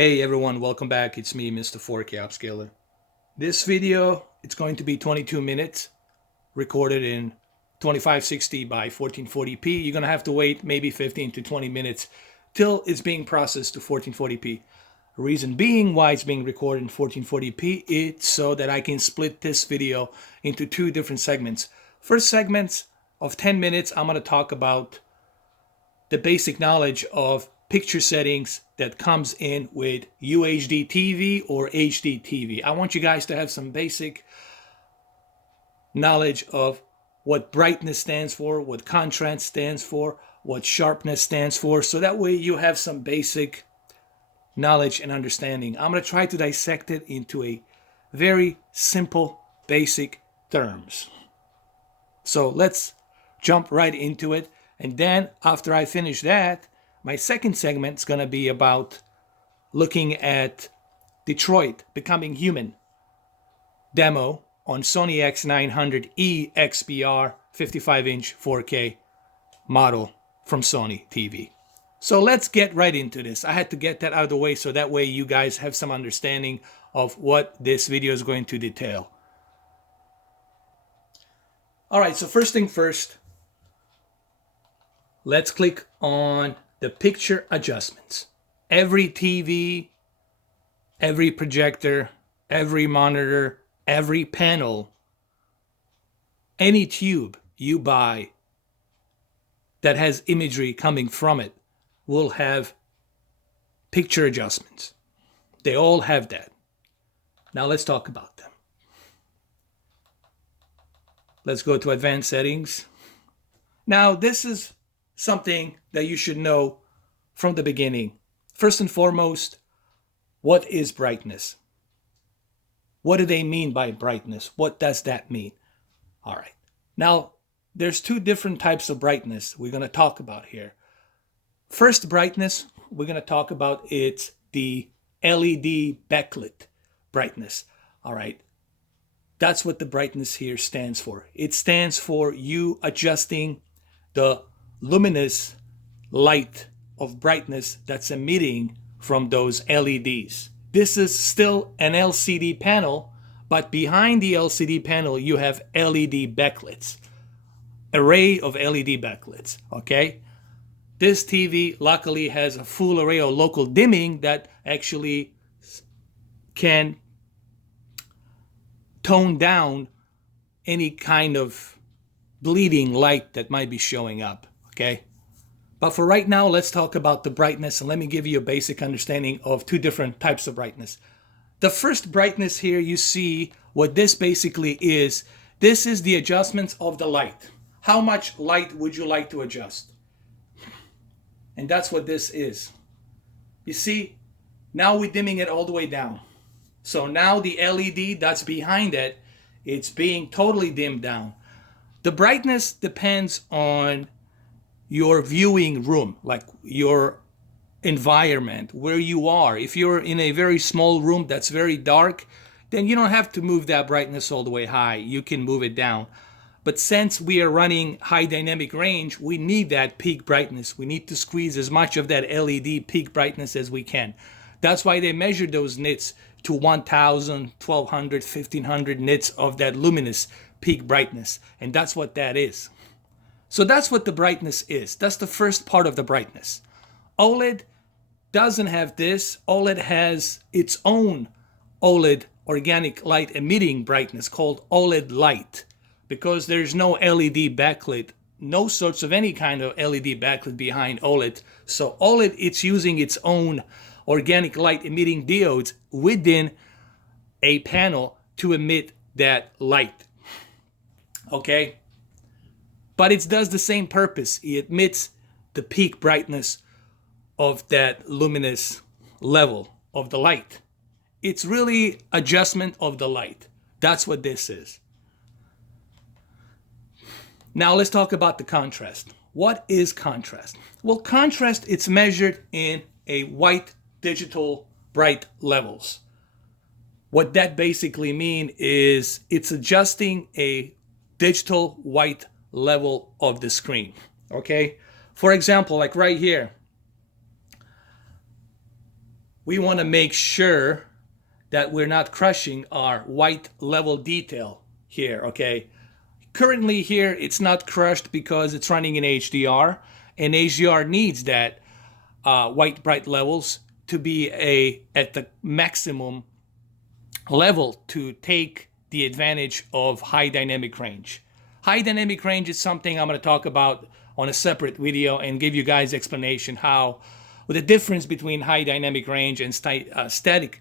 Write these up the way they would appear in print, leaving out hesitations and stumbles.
Hey everyone, welcome back. It's me, Mr. 4K Upscaler. This video, it's going to be 22 minutes, recorded in 2560 by 1440p. You're going to have to wait maybe 15 to 20 minutes till it's being processed to 1440p. Reason being why it's being recorded in 1440p, it's so that I can split this video into two different segments. First segments of 10 minutes, I'm going to talk about the basic knowledge of picture settings that comes in with UHDTV or HDTV. I want you guys to have some basic knowledge of what brightness stands for, what contrast stands for, what sharpness stands for, so that way you have some basic knowledge and understanding. I'm going to try to dissect it into a very simple, basic terms. So let's jump right into it. And then after I finish that, my second segment is going to be about looking at Detroit Becoming Human demo on SONY X-900 E XBR 55-inch 4K model from Sony TV. So let's get right into this. I had to get that out of the way so that way you guys have some understanding of what this video is going to detail. All right, so first thing first, let's click on the picture adjustments. Every TV, every projector, every monitor, every panel, any tube you buy that has imagery coming from it will have picture adjustments. They all have that. Now let's talk about them. Let's go to advanced settings. Now this is something that you should know from the beginning. First and foremost, what is brightness? What do they mean by brightness? What does that mean? All right. Now, there's two different types of brightness we're going to talk about here. First brightness we're going to talk about, it's the LED backlit brightness. All right. That's what the brightness here stands for. It stands for you adjusting the luminous light of brightness that's emitting from those LEDs. This is still an LCD panel, but behind the LCD panel you have LED backlights, array of LED backlights. Okay, this TV luckily has a full array of local dimming that actually can tone down any kind of bleeding light that might be showing up. Okay, but for right now, let's talk about the brightness, and let me give you a basic understanding of two different types of brightness. The first brightness here, you see what this basically is. This is the adjustments of the light. How much light would you like to adjust? And that's what this is. You see, now we're dimming it all the way down. So now the LED that's behind it, it's being totally dimmed down. The brightness depends on your viewing room, like your environment, where you are. If you're in a very small room that's very dark, then you don't have to move that brightness all the way high. You can move it down. But since we are running high dynamic range, we need that peak brightness. We need to squeeze as much of that LED peak brightness as we can. That's why they measure those nits to 1,000, 1,200, 1,500 nits of that luminous peak brightness. And that's what that is. So that's what the brightness is. That's the first part of the brightness. OLED doesn't have this. OLED has its own OLED organic light emitting brightness called OLED light, because there's no LED backlit, no sorts of any kind of LED backlit behind OLED. So OLED, it's using its own organic light emitting diodes within a panel to emit that light. Okay? But it does the same purpose. It emits the peak brightness of that luminous level of the light. It's really adjustment of the light. That's what this is. Now let's talk about the contrast. What is contrast? Well, contrast, it's measured in a white digital bright levels. What that basically means is it's adjusting a digital white level of the screen. Okay, for example, like right here, we want to make sure that we're not crushing our white level detail here, okay? Currently here, it's not crushed because it's running in HDR, and HDR needs that white bright levels to be at the maximum level to take the advantage of high dynamic range. High dynamic range is something I'm going to talk about on a separate video and give you guys explanation how the difference between high dynamic range and standard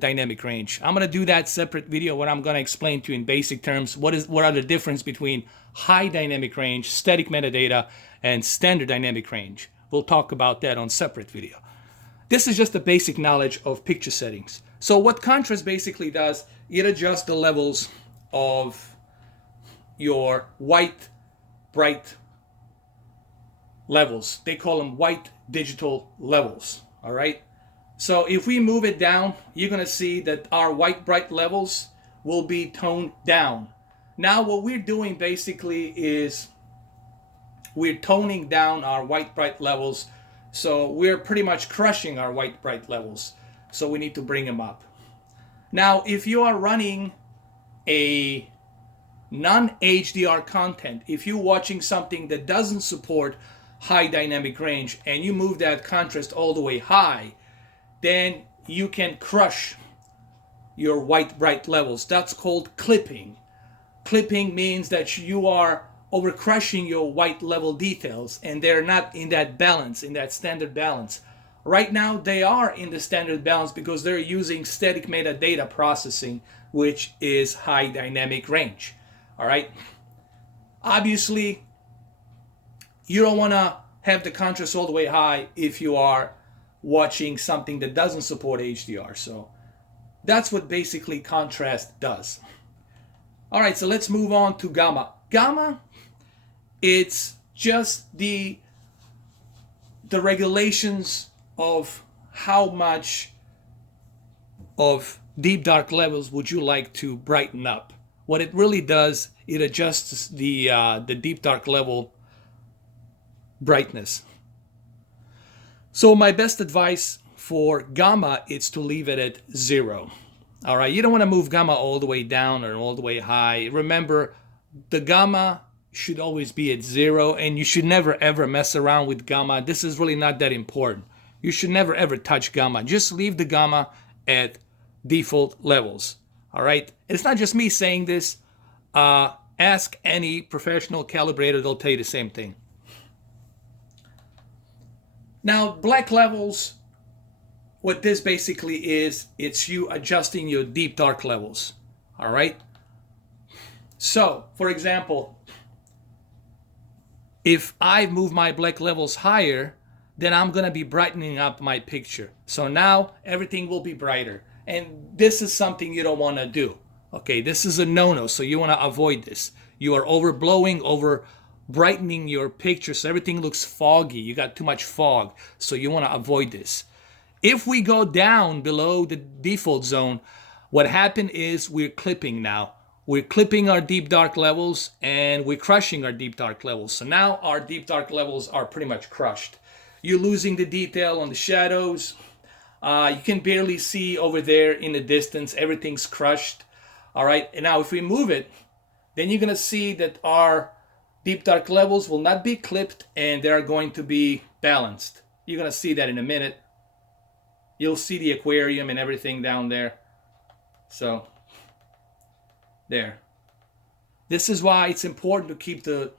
dynamic range. I'm going to do that separate video where I'm going to explain to you in basic terms what are the difference between high dynamic range, static metadata, and standard dynamic range. We'll talk about that on separate video. This is just the basic knowledge of picture settings. So what contrast basically does, it adjusts the levels of your white bright levels. They call them white digital levels, all right? So if we move it down, you're gonna see that our white bright levels will be toned down. Now what we're doing basically is we're toning down our white bright levels. So we're pretty much crushing our white bright levels. So we need to bring them up. Now, if you are running a non-HDR content, if you're watching something that doesn't support high dynamic range and you move that contrast all the way high, then you can crush your white bright levels. That's called clipping. Clipping means that you are over crushing your white level details and they're not in that balance, in that standard balance. Right now they are in the standard balance because they're using static metadata processing, which is high dynamic range. All right. Obviously, you don't want to have the contrast all the way high if you are watching something that doesn't support HDR. So that's what basically contrast does. All right, so let's move on to gamma. Gamma, it's just the regulations of how much of deep dark levels would you like to brighten up. What it really does, it adjusts the deep dark level brightness. So my best advice for gamma is to leave it at 0. All right, you don't want to move gamma all the way down or all the way high. Remember, the gamma should always be at 0, and you should never ever mess around with gamma. This is really not that important. You should never ever touch gamma. Just leave the gamma at default levels. All right, it's not just me saying this. Ask any professional calibrator, they'll tell you the same thing. Now, black levels, what this basically is, it's you adjusting your deep dark levels. All right. So, for example, if I move my black levels higher, then I'm going to be brightening up my picture. So now everything will be brighter. And this is something you don't want to do. Okay, this is a no-no, so you want to avoid this. You are overblowing, over brightening your picture, so everything looks foggy. You got too much fog, so you want to avoid this. If we go down below the default zone, what happened is we're clipping now. We're clipping our deep dark levels and we're crushing our deep dark levels. So now our deep dark levels are pretty much crushed. You're losing the detail on the shadows. You can barely see over there in the distance. Everything's crushed. All right, and now if we move it, then you're gonna see that our deep dark levels will not be clipped and they are going to be balanced. You're gonna see that in a minute. You'll see the aquarium and everything down there. So there. This is why it's important to keep the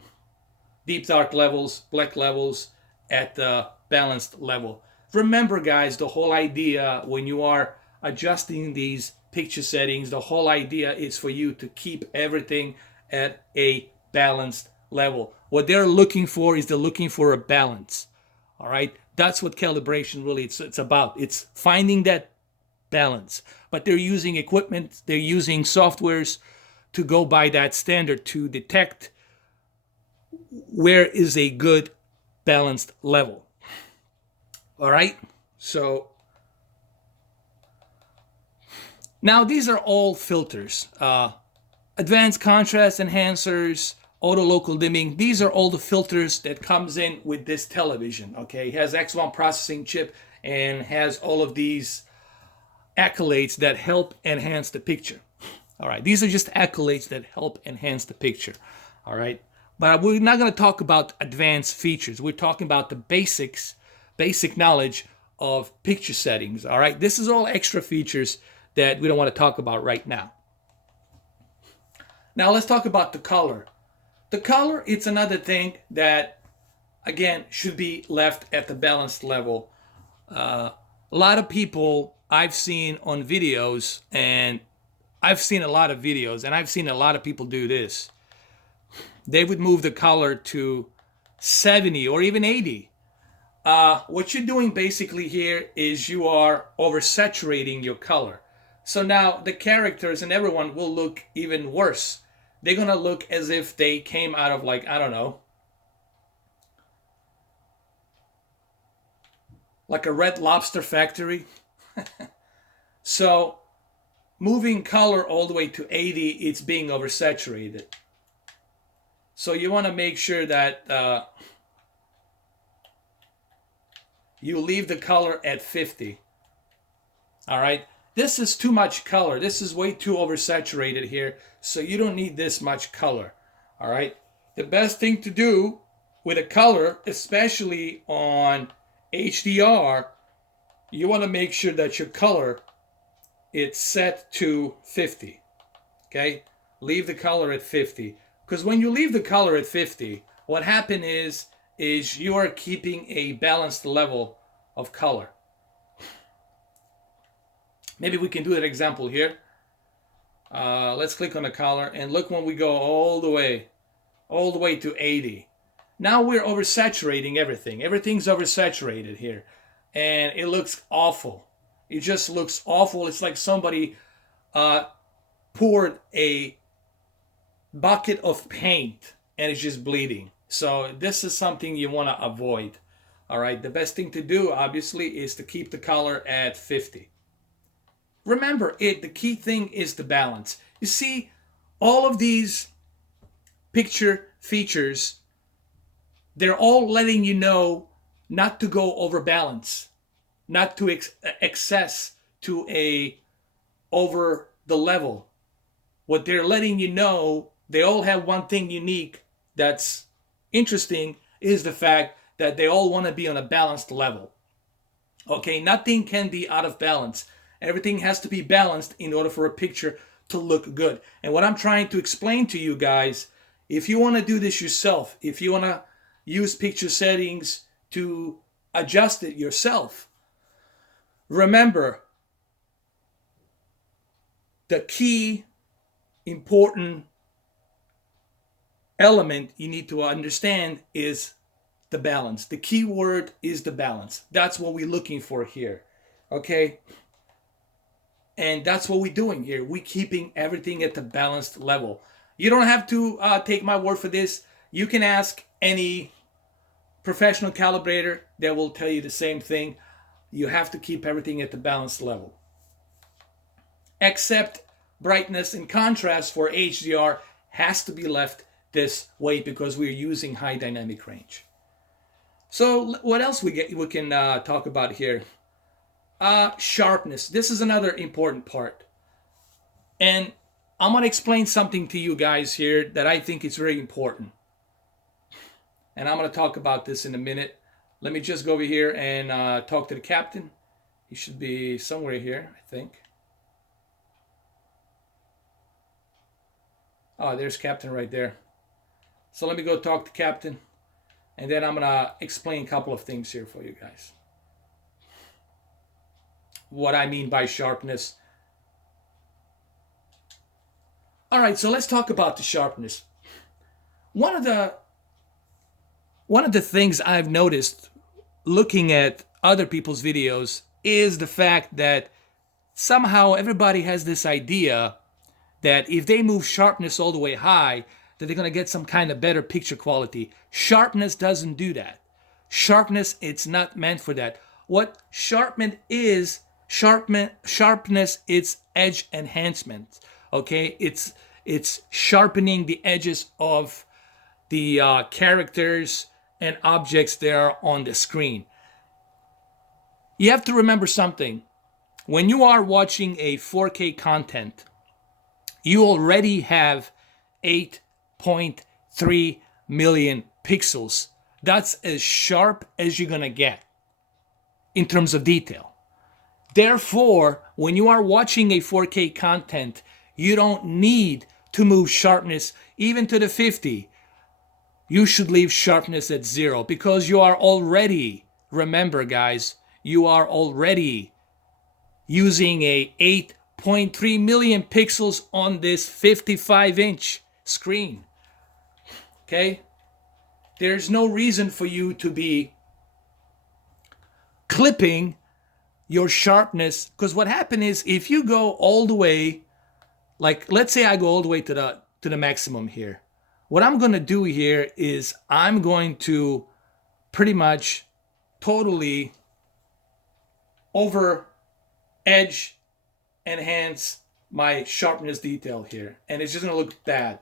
deep dark levels, black levels at the balanced level. Remember, guys, the whole idea when you are adjusting these picture settings, the whole idea is for you to keep everything at a balanced level. What they're looking for is they're looking for a balance. All right, that's what calibration really it's about. It's finding that balance. But they're using equipment, they're using softwares to go by that standard to detect where is a good balanced level. All right, so now these are all filters. Advanced contrast enhancers, auto local dimming. These are all the filters that comes in with this television. Okay, it has X1 processing chip and has all of these accolades that help enhance the picture. All right, these are just accolades that help enhance the picture. All right, but we're not going to talk about advanced features. We're talking about the basics, basic knowledge of picture settings. All right, this is all extra features that we don't want to talk about right now. Now let's talk about the color. The color, it's another thing that, again, should be left at the balanced level. A lot of people I've seen on videos, and I've seen a lot of videos, and I've seen a lot of people do this. They would move the color to 70 or even 80. What you're doing basically here is you are oversaturating your color. So now the characters and everyone will look even worse. They're going to look as if they came out of, like, I don't know, like a Red Lobster factory. So moving color all the way to 80, it's being oversaturated. So you want to make sure that you leave the color at 50. All right. This is too much color. This is way too oversaturated here. So you don't need this much color. All right. The best thing to do with a color, especially on HDR, you want to make sure that your color, it's set to 50. Okay. Leave the color at 50. Because when you leave the color at 50, what happens is you are keeping a balanced level of color. Maybe we can do an example here. Let's click on the color and look when we go all the way to 80. Now we're oversaturating everything. Everything's oversaturated here. And it looks awful. It just looks awful. It's like somebody poured a bucket of paint and it's just bleeding. So this is something you want to avoid. All right. The best thing to do, obviously, is to keep the color at 50. Remember, the key thing is the balance. You see, all of these picture features, they're all letting you know not to go over balance, not to excess to a over the level. What they're letting you know, they all have one thing unique that's interesting, is the fact that they all want to be on a balanced level. Okay, nothing can be out of balance. Everything has to be balanced in order for a picture to look good. And what I'm trying to explain to you guys, if you want to do this yourself, if you want to use picture settings to adjust it yourself, remember, the key important element you need to understand is the balance. The key word is the balance. That's what we're looking for here. Okay? And that's what we're doing here. We're keeping everything at the balanced level. You don't have to take my word for this. You can ask any professional calibrator that will tell you the same thing. You have to keep everything at the balanced level. Except brightness and contrast for HDR has to be left this way because we're using high dynamic range. So what else we can talk about here? Sharpness. This is another important part. And I'm going to explain something to you guys here that I think is very important. And I'm going to talk about this in a minute. Let me just go over here and talk to the captain. He should be somewhere here, I think. Oh, there's Captain right there. So let me go talk to Captain. And then I'm going to explain a couple of things here for you guys. What I mean by sharpness. All right, so let's talk about the sharpness. One of the things I've noticed looking at other people's videos is the fact that somehow everybody has this idea that if they move sharpness all the way high, that they're going to get some kind of better picture quality. Sharpness doesn't do that. Sharpness, it's not meant for that. What sharpness is, sharpness, it's edge enhancement. Okay, it's sharpening the edges of the characters and objects there on the screen. You have to remember something. When you are watching a 4K content, you already have 8.3 million pixels. That's as sharp as you're gonna get in terms of detail. Therefore, when you are watching a 4K content, you don't need to move sharpness even to the 50. You should leave sharpness at 0 because you are already, remember guys, you are already using a 8.3 million pixels on this 55-inch screen. Okay? There's no reason for you to be clipping your sharpness, because what happened is if you go all the way, like let's say I go all the way to the maximum here. What I'm going to do here is I'm going to pretty much totally over edge enhance my sharpness detail here, and it's just going to look bad.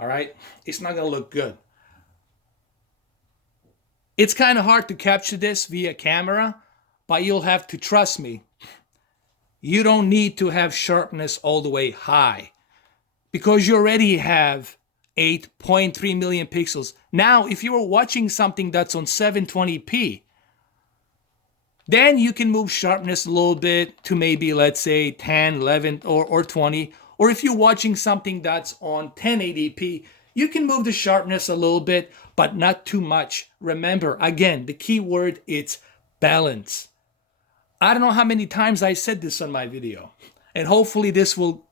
All right, it's not going to look good. It's kind of hard to capture this via camera, but you'll have to trust me. You don't need to have sharpness all the way high because you already have 8.3 million pixels. Now, if you were watching something that's on 720p, then you can move sharpness a little bit to maybe, let's say, 10, 11, or 20. Or if you're watching something that's on 1080p, you can move the sharpness a little bit, but not too much. Remember, again, the key word, it's balance. I don't know how many times I said this on my video, and hopefully this will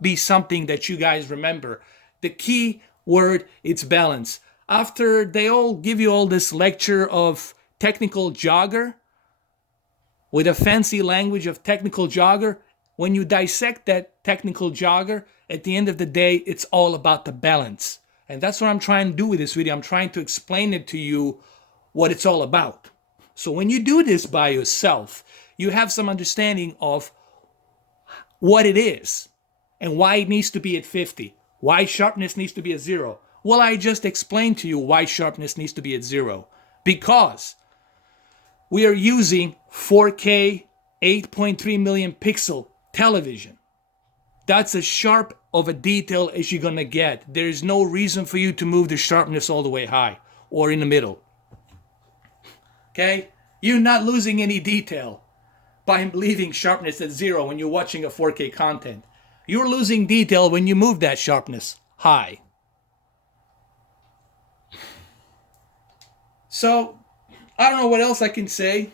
be something that you guys remember. The key word, it's balance. After they all give you all this lecture of technical jogger, with a fancy language of technical jogger, when you dissect that technical jogger, at the end of the day, it's all about the balance. And that's what I'm trying to do with this video. I'm trying to explain it to you what it's all about. So when you do this by yourself, you have some understanding of what it is and why it needs to be at 50, why sharpness needs to be at 0. Well, I just explained to you why sharpness needs to be at 0. Because we are using 4K 8.3 million pixel television. That's as sharp of a detail as you're gonna get. There's no reason for you to move the sharpness all the way high or in the middle. Okay? You're not losing any detail by leaving sharpness at 0 when you're watching a 4K content. You're losing detail when you move that sharpness high. So, I don't know what else I can say.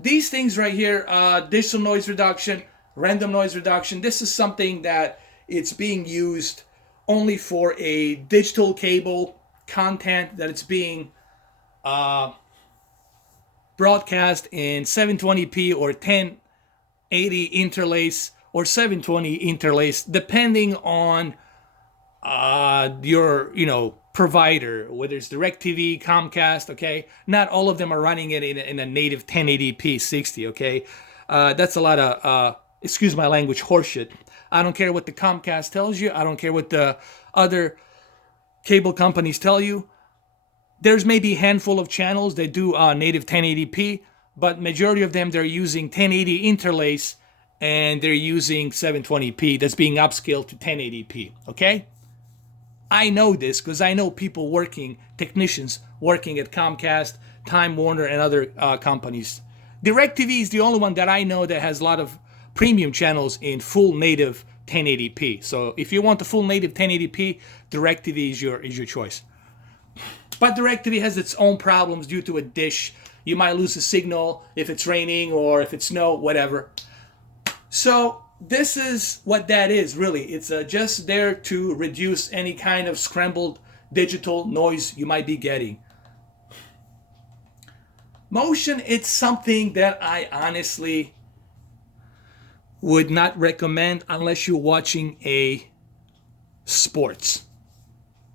These things right here, digital noise reduction, random noise reduction, this is something that it's being used only for a digital cable content that it's being broadcast in 720p or 1080 interlace or 720 interlace, depending on your, provider, whether it's DirecTV, Comcast, okay? Not all of them are running it in a native 1080p 60, okay? That's a lot of, excuse my language, horseshit. I don't care what the Comcast tells you. I don't care what the other cable companies tell you. There's maybe a handful of channels that do native 1080p, but majority of them, they're using 1080 interlace and they're using 720p that's being upscaled to 1080p, okay? I know this because I know people technicians working at Comcast, Time Warner, and other companies. DirecTV is the only one that I know that has a lot of premium channels in full native 1080p. So if you want the full native 1080p, DirecTV is your choice. But DirecTV has its own problems due to a dish. You might lose a signal if it's raining or if it's snow, whatever. So this is what that is, really. It's just there to reduce any kind of scrambled digital noise you might be getting. Motion, it's something that I honestly would not recommend unless you're watching a sports.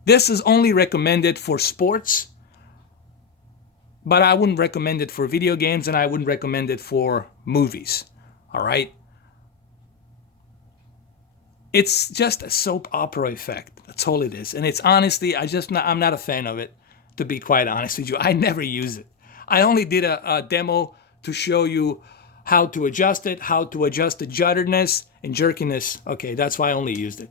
This is only recommended for sports, but I wouldn't recommend it for video games and I wouldn't recommend it for movies, all right? It's just a soap opera effect. That's all it is. And it's honestly, I'm not a fan of it, to be quite honest with you. I never use it. I only did a demo to show you how to adjust it, how to adjust the judderness and jerkiness. Okay, that's why I only used it.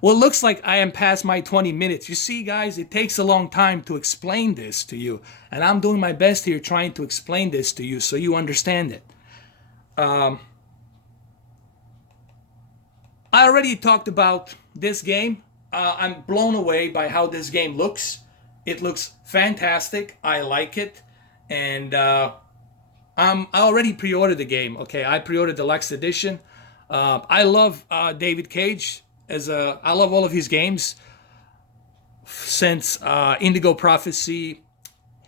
Well, it looks like I am past my 20 minutes. You see, guys, it takes a long time to explain this to you. And I'm doing my best here trying to explain this to you so you understand it. I already talked about this game. I'm blown away by how this game looks. It looks fantastic. I like it. And I already pre-ordered the game. Okay, I pre-ordered the Deluxe Edition. I love David Cage. I love all of his games since Indigo Prophecy,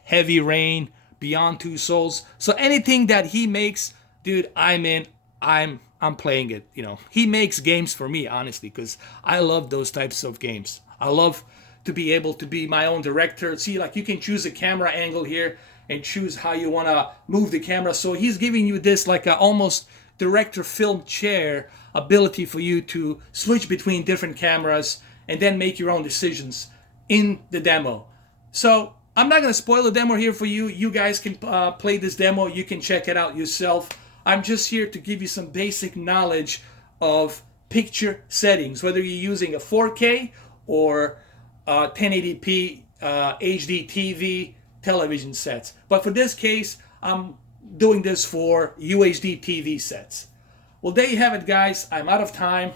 Heavy Rain, Beyond Two Souls. So anything that he makes, dude, I'm in. I'm playing it. You know, he makes games for me, honestly, because I love those types of games. I love to be able to be my own director. See, like you can choose a camera angle here and choose how you want to move the camera. So he's giving you this like a almost director film chair ability for you to switch between different cameras and then make your own decisions in the demo. So I'm not going to spoil the demo here for you. You guys can play this demo. You can check it out yourself. I'm just here to give you some basic knowledge of picture settings, whether you're using a 4K or 1080p HDTV television sets. But for this case, I'm doing this for UHDTV sets. Well, there you have it, guys. I'm out of time.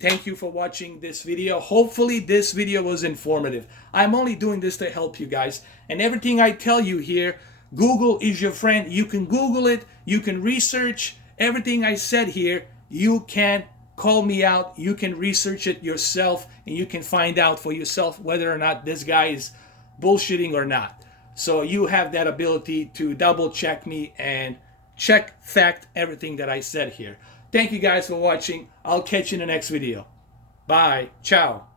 Thank you for watching this video. Hopefully this video was informative. I'm only doing this to help you guys. And everything I tell you here, Google is your friend. You can Google it. You can research everything I said here. You can call me out. You can research it yourself. And you can find out for yourself whether or not this guy is bullshitting or not. So you have that ability to double check me and check fact everything that I said here. Thank you guys for watching. I'll catch you in the next video. Bye. Ciao.